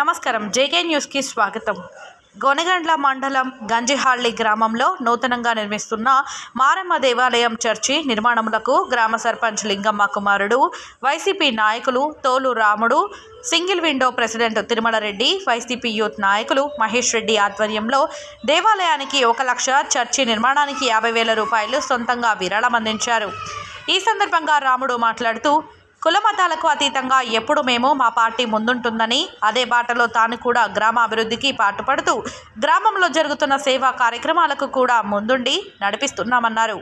నమస్కారం. జేకే న్యూస్కి స్వాగతం. గోనెగండ్ల మండలం గంజిహాళ్లి గ్రామంలో నూతనంగా నిర్మిస్తున్న మారమ్మ దేవాలయం చర్చి నిర్మాణములకు గ్రామ సర్పంచ్ లింగమ్మ కుమారుడు, వైసీపీ నాయకులు తోలు రాముడు, single window president Tirumala Reddy, YCP youth నాయకులు మహేష్ రెడ్డి ఆధ్వర్యంలో దేవాలయానికి 1 లక్ష, చర్చి నిర్మాణానికి 50,000 రూపాయలు సొంతంగా విరాళం అందించారు. ఈ సందర్భంగా రాముడు మాట్లాడుతూ, కుల మతాలకు అతీతంగా ఎప్పుడు మేము మా పార్టీ ముందుంటుందని, అదే బాటలో తాను కూడా గ్రామ అభివృద్ధికి పాటుపడుతూ గ్రామంలో జరుగుతున్న సేవా కార్యక్రమాలకు కూడా ముందుండి నడిపిస్తున్నామన్నారు.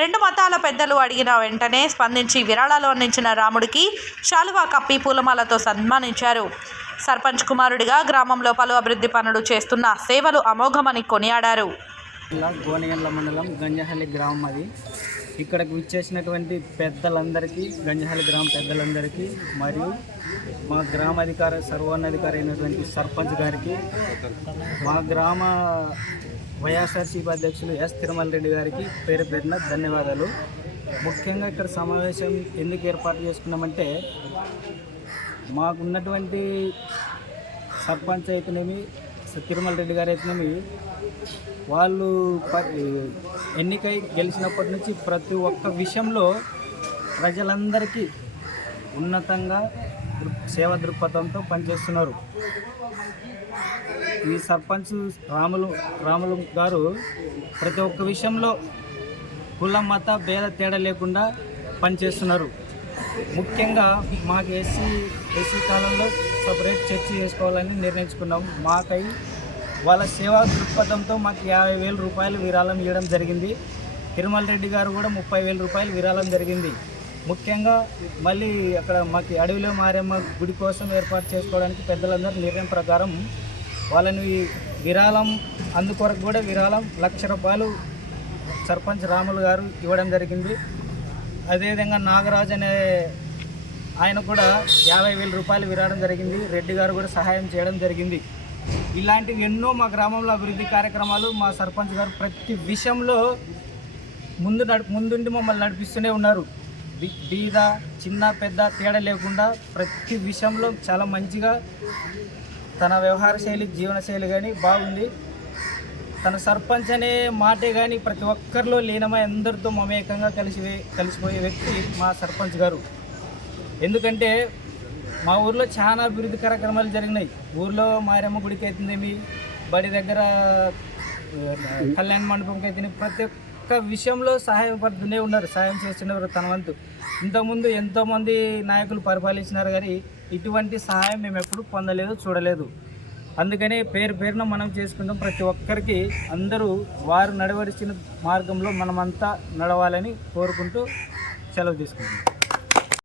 2 మతాల పెద్దలు అడిగిన వెంటనే స్పందించి విరాళాలు అందించిన రాముడికి శాలువా కప్పి పూలమాలతో సన్మానించారు. సర్పంచ్ కుమారుడిగా గ్రామంలో పలు అభివృద్ధి పనులు చేస్తున్న సేవలు అమోఘమని కొనియాడారు. గోనెగండ్ల మండలం గంజహల్లి గ్రామం అది. ఇక్కడికి విచ్చేసినటువంటి పెద్దలందరికీ, గంజహల్లి గ్రామం పెద్దలందరికీ, మరియు మా గ్రామాధికారి సర్వోన్నతాధికారి అయినటువంటి సర్పంచ్ గారికి, మా గ్రామ వైఎస్ఆర్సీపీ అధ్యక్షులు ఎస్ తిరుమల రెడ్డి గారికి పేరు పేరున ధన్యవాదాలు. ముఖ్యంగా ఇక్కడ సమావేశం ఎందుకు ఏర్పాటు చేసుకున్నామంటే, మాకున్నటువంటి సర్పంచ్ అయితేనేమి, తిరుమల రెడ్డి గారు అయితేనేమి, వాళ్ళు ఎన్నికై గెలిచినప్పటి నుంచి ప్రతి ఒక్క విషయంలో ప్రజలందరికీ ఉన్నతంగా సేవా దృక్పథంతో పనిచేస్తున్నారు. ఈ సర్పంచ్ రాములు గారు ప్రతి ఒక్క విషయంలో కుల మత భేద తేడా లేకుండా పనిచేస్తున్నారు. ముఖ్యంగా మాకు ఎస్సీ కాలంలో సపరేట్ చర్చి చేసుకోవాలని నిర్ణయించుకున్నాం. మాకై వాళ్ళ సేవా దృక్పథంతో మాకు 50,000 రూపాయలు విరాళం ఇవ్వడం జరిగింది. తిరుమల రెడ్డి గారు కూడా 30,000 రూపాయలు విరాళం జరిగింది. ముఖ్యంగా మళ్ళీ అక్కడ మాకు అడవిలో మారమ్మ గుడి కోసం ఏర్పాటు చేసుకోవడానికి పెద్దలందరూ నిర్ణయం ప్రకారం వాళ్ళని విరాళం అందుకొరకు కూడా విరాళం 1,00,000 రూపాయలు సర్పంచ్ రాములు గారు ఇవ్వడం జరిగింది. అదేవిధంగా నాగరాజ్ అనే ఆయన కూడా 50,000 రూపాయలు విరాళం జరిగింది. రెడ్డి గారు కూడా సహాయం చేయడం జరిగింది. ఇలాంటివి ఎన్నో మా గ్రామంలో అభివృద్ధి కార్యక్రమాలు మా సర్పంచ్ గారు ప్రతి విషయంలో ముందుండి మమ్మల్ని నడిపిస్తూనే ఉన్నారు. బీద చిన్న పెద్ద తేడా లేకుండా ప్రతి విషయంలో చాలా మంచిగా తన వ్యవహార శైలి, జీవన శైలి కానీ బాగుంది. తన సర్పంచ్ అనే మాటే కానీ ప్రతి ఒక్కరిలో లీనమై అందరితో మమేకంగా కలిసిపోయే వ్యక్తి మా సర్పంచ్ గారు. ఎందుకంటే మా ఊర్లో చాలా అభివృద్ధి కార్యక్రమాలు జరిగినాయి. ఊర్లో మారమ్మ గుడికి అయితేనేమి, బడి దగ్గర కళ్యాణ మండపంకి అయితే ప్రతి ఒక్క విషయంలో సహాయపడుతూనే ఉన్నారు, సహాయం చేస్తున్నారు తన వంతు. ఇంతకుముందు ఎంతోమంది నాయకులు పరిపాలించినారు కానీ ఇటువంటి సహాయం మేము ఎప్పుడు పొందలేదు, చూడలేదు. అందుకని పేరున మనం చేసుకుంటాం. ప్రతి ఒక్కరికి అందరూ వారు నడవడిచిన మార్గంలో మనమంతా నడవాలని కోరుకుంటూ సెలవు తీసుకుంటాం.